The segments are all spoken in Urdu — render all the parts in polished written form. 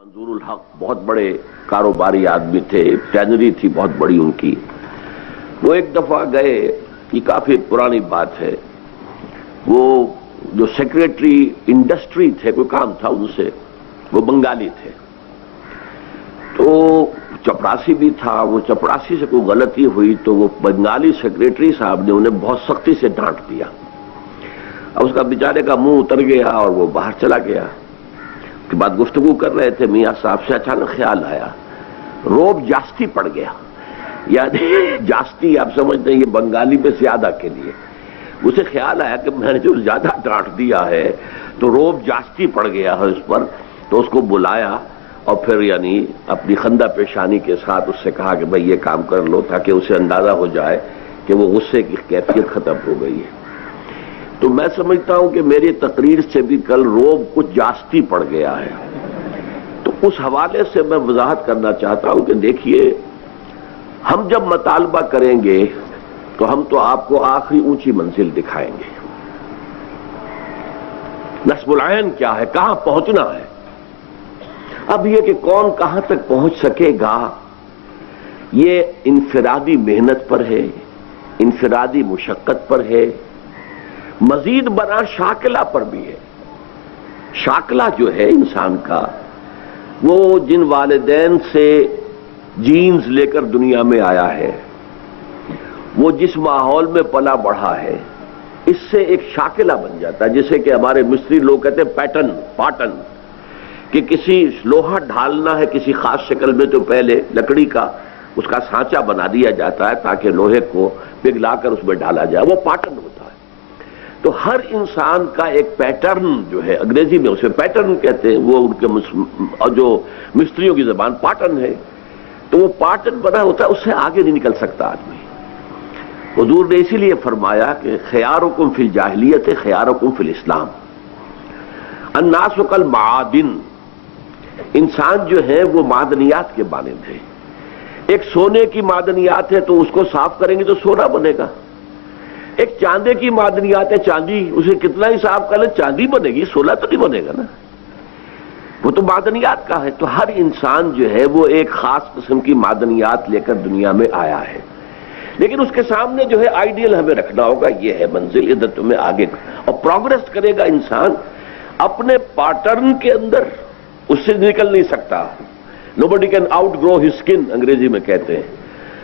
منظور الحق بہت بڑے کاروباری آدمی تھے، ٹینری تھی بہت بڑی ان کی۔ وہ ایک دفعہ گئے، یہ کافی پرانی بات ہے، وہ جو سیکریٹری انڈسٹری تھے، کوئی کام تھا ان سے، وہ بنگالی تھے، تو چپراسی بھی تھا، وہ چپراسی سے کوئی غلطی ہوئی تو وہ بنگالی سیکریٹری صاحب نے انہیں بہت سختی سے ڈانٹ دیا۔ اب اس کا بیچارے کا منہ اتر گیا اور وہ باہر چلا گیا۔ کے بعد گفتگو کر رہے تھے، میاں صاحب سے اچانک خیال آیا، روب جاستی پڑ گیا، یعنی جاستی آپ سمجھتے ہیں یہ بنگالی میں زیادہ کے لیے، اسے خیال آیا کہ میں نے جو زیادہ ڈانٹ دیا ہے تو روب جاستی پڑ گیا ہے اس پر، تو اس کو بلایا اور پھر یعنی اپنی خندہ پیشانی کے ساتھ اس سے کہا کہ بھئی یہ کام کر لو، تاکہ اسے اندازہ ہو جائے کہ وہ غصے کی کیفیت ختم ہو گئی ہے۔ تو میں سمجھتا ہوں کہ میری تقریر سے بھی کل روب کچھ جاستی پڑ گیا ہے، تو اس حوالے سے میں وضاحت کرنا چاہتا ہوں کہ دیکھیے، ہم جب مطالبہ کریں گے تو ہم تو آپ کو آخری اونچی منزل دکھائیں گے، نصب العین کیا ہے، کہاں پہنچنا ہے۔ اب یہ کہ کون کہاں تک پہنچ سکے گا، یہ انفرادی محنت پر ہے، انفرادی مشقت پر ہے، مزید بنا شاکلہ پر بھی ہے۔ شاکلہ جو ہے انسان کا، وہ جن والدین سے جینز لے کر دنیا میں آیا ہے، وہ جس ماحول میں پلا بڑھا ہے، اس سے ایک شاکلہ بن جاتا ہے، جسے کہ ہمارے مصری لوگ کہتے ہیں پاٹن، کہ کسی لوہا ڈھالنا ہے کسی خاص شکل میں تو پہلے لکڑی کا اس کا سانچہ بنا دیا جاتا ہے تاکہ لوہے کو پگھلا کر اس میں ڈالا جائے، وہ پاٹن ہوتا ہے۔ تو ہر انسان کا ایک پیٹرن جو ہے، انگریزی میں اسے پیٹرن کہتے ہیں، وہ ان کے جو مستریوں کی زبان پاٹن ہے، تو وہ پاٹن بنا ہوتا ہے، اس سے آگے نہیں نکل سکتا آدمی۔ حضور نے اسی لیے فرمایا کہ خیارکم فی الجاہلیت خیارکم فی الاسلام، الناس کالمعادن، انسان جو ہے وہ معدنیات کے مانند ہے۔ ایک سونے کی معدنیات ہے تو اس کو صاف کریں گے تو سونا بنے گا، ایک چاندے کی معدنیات ہے چاندی، اسے کتنا ہی صاف کر لیں چاندی بنے گی، سونا تو نہیں بنے گا نا، وہ تو معدنیات کا ہے۔ تو ہر انسان جو ہے وہ ایک خاص قسم کی معدنیات لے کر دنیا میں آیا ہے، لیکن اس کے سامنے جو ہے آئیڈیل ہمیں رکھنا ہوگا، یہ ہے منزل، ادھر تمہیں آگے، اور پروگریس کرے گا انسان اپنے پیٹرن کے اندر، اس سے نکل نہیں سکتا۔ nobody can outgrow his skin انگریزی میں کہتے ہیں۔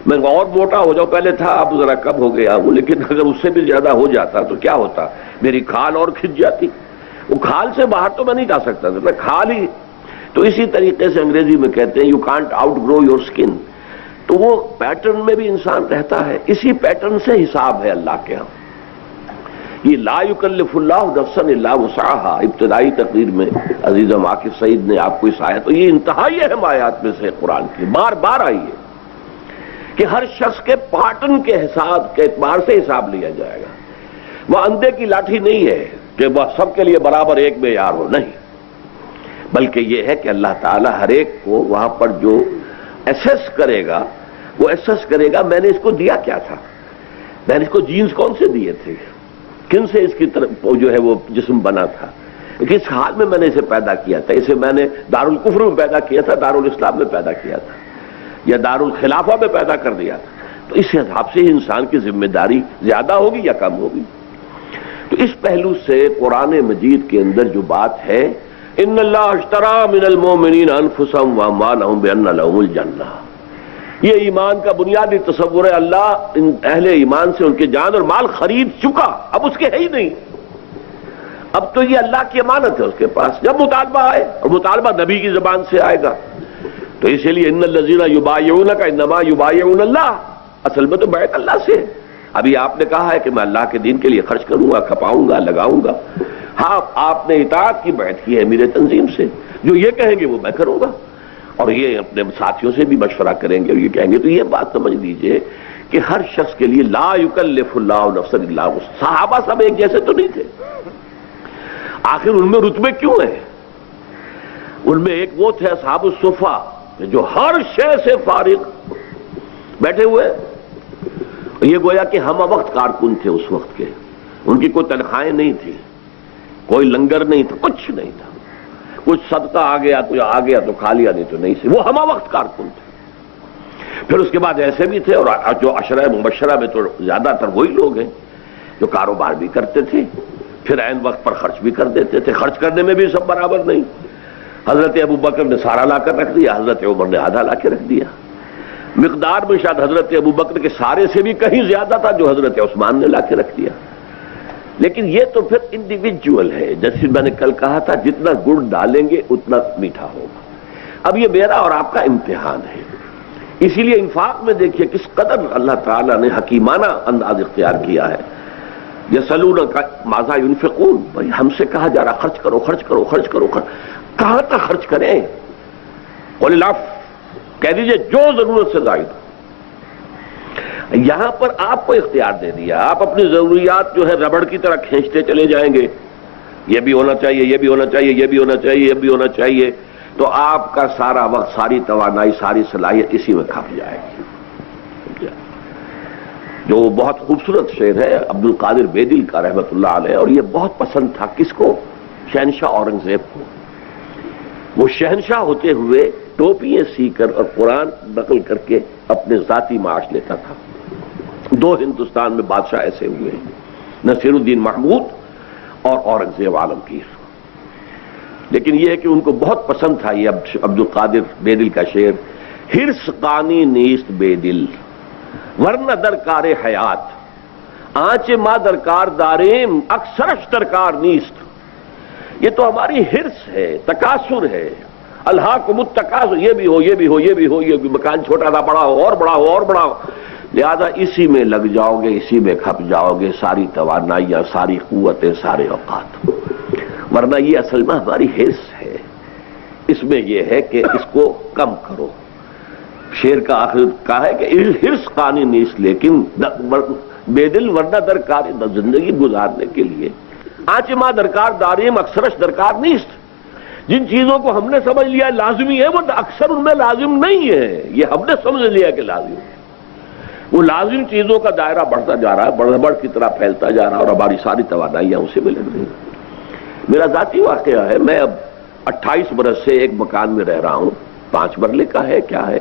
میں اور موٹا ہو جاؤں، پہلے تھا اب ذرا کم ہو گیا ہوں، لیکن اگر اس سے بھی زیادہ ہو جاتا تو کیا ہوتا، میری کھال اور کھنچ جاتی، وہ کھال سے باہر تو میں نہیں جا سکتا تھا، میں کھال ہی۔ تو اسی طریقے سے انگریزی میں کہتے ہیں you can't outgrow your skin, تو وہ پیٹرن میں بھی انسان رہتا ہے، اسی پیٹرن سے حساب ہے اللہ کے ہاں۔ یہ لا یکلف اللہ نفسا الا وسعها، ابتدائی تقریر میں عزیزم عاکف سعید نے آپ کو اس آیت، تو یہ انتہائی اہم آیات میں سے قرآن کی بار بار آئی ہے کہ ہر شخص کے پیٹرن کے حساب کے اعتبار سے حساب لیا جائے گا۔ وہ اندھے کی لاٹھی نہیں ہے کہ وہ سب کے لیے برابر ایک معیار ہو، نہیں، بلکہ یہ ہے کہ اللہ تعالیٰ ہر ایک کو وہاں پر جو ایسس کرے گا، وہ ایسس کرے گا میں نے اس کو دیا کیا تھا، میں نے اس کو جینز کون سے دیے تھے، کن سے اس کی طرف جو ہے وہ جسم بنا تھا، کس حال میں میں نے اسے پیدا کیا تھا، اسے میں نے دارالکفر میں پیدا کیا تھا، دارالاسلام میں پیدا کیا تھا، یا دارالخلافہ میں پیدا کر دیا تھا، تو اس حساب سے انسان کی ذمہ داری زیادہ ہوگی یا کم ہوگی۔ تو اس پہلو سے قرآن مجید کے اندر جو بات ہے، ان اللہ اشتری من المؤمنین انفسهم واموالهم بان لهم الجنہ، یہ ایمان کا بنیادی تصور ہے، اللہ ان اہل ایمان سے ان کے جان اور مال خرید چکا، اب اس کے ہے ہی نہیں، اب تو یہ اللہ کی امانت ہے اس کے پاس، جب مطالبہ آئے، اور مطالبہ نبی کی زبان سے آئے گا، تو اسی لیے ان الذین یبایعونک انما یبایعون اللہ، اصل میں تو بیعت اللہ سے ہے۔ ابھی آپ نے کہا ہے کہ میں اللہ کے دین کے لیے خرچ کروں گا، کھپاؤں گا، لگاؤں گا، ہاں آپ نے اطاعت کی بیعت کی ہے میرے تنظیم سے، جو یہ کہیں گے وہ میں کروں گا، اور یہ اپنے ساتھیوں سے بھی مشورہ کریں گے اور یہ کہیں گے۔ تو یہ بات سمجھ لیجئے کہ ہر شخص کے لیے لا یکلف اللہ نفسا الا وسعها، صحابہ سب ایک جیسے تو نہیں تھے، آخر ان میں رتبے کیوں ہیں؟ ان میں ایک وہ تھے اصحاب الصفہ جو ہر شے سے فارغ بیٹھے ہوئے، یہ گویا کہ ہم وقت کارکن تھے اس وقت کے، ان کی کوئی تنخواہیں نہیں تھی، کوئی لنگر نہیں تھا، کچھ نہیں تھا، کچھ صدقہ آ گیا تو کھا لیا، نہیں تو نہیں سے. وہ ہمہ وقت کارکن تھے. پھر اس کے بعد ایسے بھی تھے، اور جو عشرہ مبشرہ میں تو زیادہ تر وہی لوگ ہیں جو کاروبار بھی کرتے تھے، پھر عین وقت پر خرچ بھی کر دیتے تھے. خرچ کرنے میں بھی سب برابر نہیں. حضرت ابوبکر نے سارا لا کر رکھ دیا، حضرت عمر نے آدھا لا کے رکھ دیا. مقدار میں شاید حضرت ابوبکر کے سارے سے بھی کہیں زیادہ تھا جو حضرت عثمان نے لا کے رکھ دیا. لیکن یہ تو پھر انڈیویجول ہے. جیسے میں نے کل کہا تھا، جتنا گڑ ڈالیں گے اتنا میٹھا ہوگا. اب یہ میرا اور آپ کا امتحان ہے. اسی لیے انفاق میں دیکھیے کس قدر اللہ تعالیٰ نے حکیمانہ انداز اختیار کیا ہے. یسألونک ماذا ينفقون، بھائی ہم سے کہا جا رہا خرچ کرو خرچ کرو خرچ کرو. کہاں تک خرچ کریں؟ قل العفو، کہہ دیجئے جو ضرورت سے زائد ہو. یہاں پر آپ کو اختیار دے دیا، آپ اپنی ضروریات جو ہے ربڑ کی طرح کھینچتے چلے جائیں گے. یہ بھی ہونا چاہیے، یہ بھی ہونا چاہیے، یہ بھی ہونا چاہیے، یہ بھی ہونا چاہیے، تو آپ کا سارا وقت، ساری توانائی، ساری صلاحیت اسی میں کھپ جائے گی. جو بہت خوبصورت شعر ہے عبد القادر بیدل کا رحمت اللہ علیہ، اور یہ بہت پسند تھا کس کو؟ شہنشاہ اورنگزیب کو. وہ شہنشاہ ہوتے ہوئے ٹوپیاں سی کر اور قرآن نقل کر کے اپنے ذاتی معاش لیتا تھا. دو ہندوستان میں بادشاہ ایسے ہوئے ہیں، نصیر الدین محمود اور اورنگزیب عالمگیر. لیکن یہ ہے کہ ان کو بہت پسند تھا یہ عبد القادر بیدل کا شعر، ہرس قانی نیست بے دل ورنہ درکار حیات، آنچ ما درکار داریم اکثرش درکار نیست. یہ تو ہماری ہرس ہے، تکاثر ہے. الہاکم التکاثر، یہ بھی ہو، یہ بھی ہو، یہ بھی ہو، یہ بھی مکان چھوٹا تھا بڑا ہو، اور بڑا ہو، اور بڑا ہو. لہذا اسی میں لگ جاؤ گے، اسی میں کھپ جاؤ گے، ساری توانائیاں، ساری قوتیں، سارے اوقات. ورنہ یہ اصل میں ہماری ہرس ہے. اس میں یہ ہے کہ اس کو کم کرو. شعر کا آخر کہا ہے کہ ہرس قانی نیست، لیکن بے دل ورنہ درکار، زندگی گزارنے کے لیے آنچ ما درکار داریم اکثرش درکار نیست. جن چیزوں کو ہم نے سمجھ لیا لازمی ہے وہ اکثر ان میں لازم نہیں ہے. یہ ہم نے سمجھ لیا کہ لازم ہے. وہ لازم چیزوں کا دائرہ بڑھتا جا رہا ہے، بڑھ کی طرح پھیلتا جا رہا ہے، اور ہماری ساری توانائیاں اسی میں لگ رہی ہیں. میرا ذاتی واقعہ ہے، میں اب 28 برس سے ایک مکان میں رہ رہا ہوں. 5 مرلے کا ہے. کیا ہے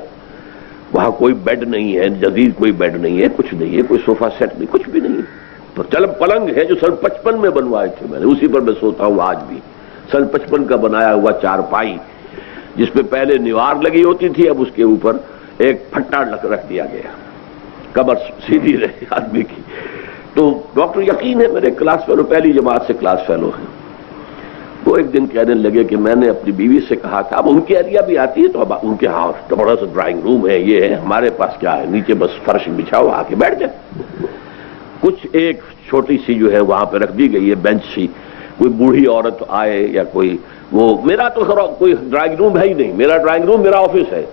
وہاں؟ کوئی بیڈ نہیں ہے، جدید کوئی بیڈ نہیں ہے، کچھ نہیں ہے، کوئی صوفہ سیٹ نہیں، کچھ بھی نہیں. تو چل پلنگ ہے جو سن 55 میں بنوائے تھے میں نے، اسی پر میں سوتا ہوں آج بھی. سن 55 کا بنایا ہوا چارپائی جس پہ پہلے نیوار لگی ہوتی تھی، اب اس کے اوپر ایک پھٹا رکھ دیا گیا، کمر سیدھی رہے آدمی کی. تو ڈاکٹر یقین ہے میرے کلاس فیلو، پہلی جماعت سے کلاس فیلو ہیں. وہ ایک دن کہنے لگے کہ میں نے اپنی بیوی سے کہا تھا، اب ان کی ایریا بھی آتی ہے تو اب ان کے ہاں بڑا سا ڈرائنگ روم ہے، یہ ہے. ہمارے پاس کیا ہے، نیچے بس فرش بچھاؤ، آ کے بیٹھ جائے. کچھ ایک چھوٹی سی جو ہے وہاں پہ رکھ دی گئی ہے بینچ سی. کوئی بوڑھی عورت آئے یا کوئی، وہ میرا تو کوئی ڈرائنگ روم ہے ہی نہیں. میرا ڈرائنگ روم میرا آفس ہے،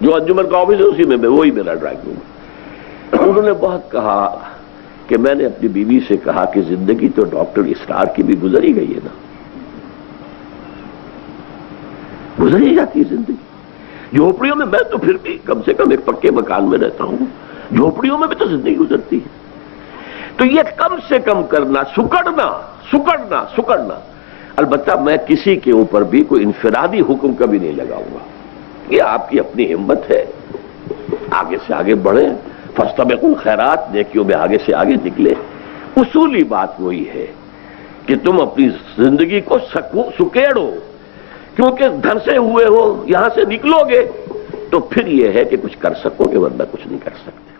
جو انجمن کا آفس ہے اسی میں وہی میرا ڈرائنگ روم ہے. انہوں نے بہت کہا کہ میں نے اپنی بیوی سے کہا کہ زندگی تو ڈاکٹر اسرار کی بھی گزری گئی ہے نا، گزری جاتی ہے زندگی. جھوپڑیوں میں میں تو پھر بھی کم سے کم ایک پکے مکان میں رہتا ہوں، جھوپڑیوں میں بھی تو زندگی گزرتی ہے. تو یہ کم سے کم کرنا، سکڑنا. البتہ میں کسی کے اوپر بھی کوئی انفرادی حکم کبھی نہیں لگاؤں گا. یہ آپ کی اپنی ہمت ہے، آگے سے آگے بڑھیں، فاستبقوا الخیرات، نیکیوں میں آگے سے آگے نکلے. اصولی بات وہی ہے کہ تم اپنی زندگی کو سکیڑو، کیونکہ دھنسے ہوئے ہو، یہاں سے نکلو گے تو پھر یہ ہے کہ کچھ کر سکو گے، ورنہ کچھ نہیں کر سکتے.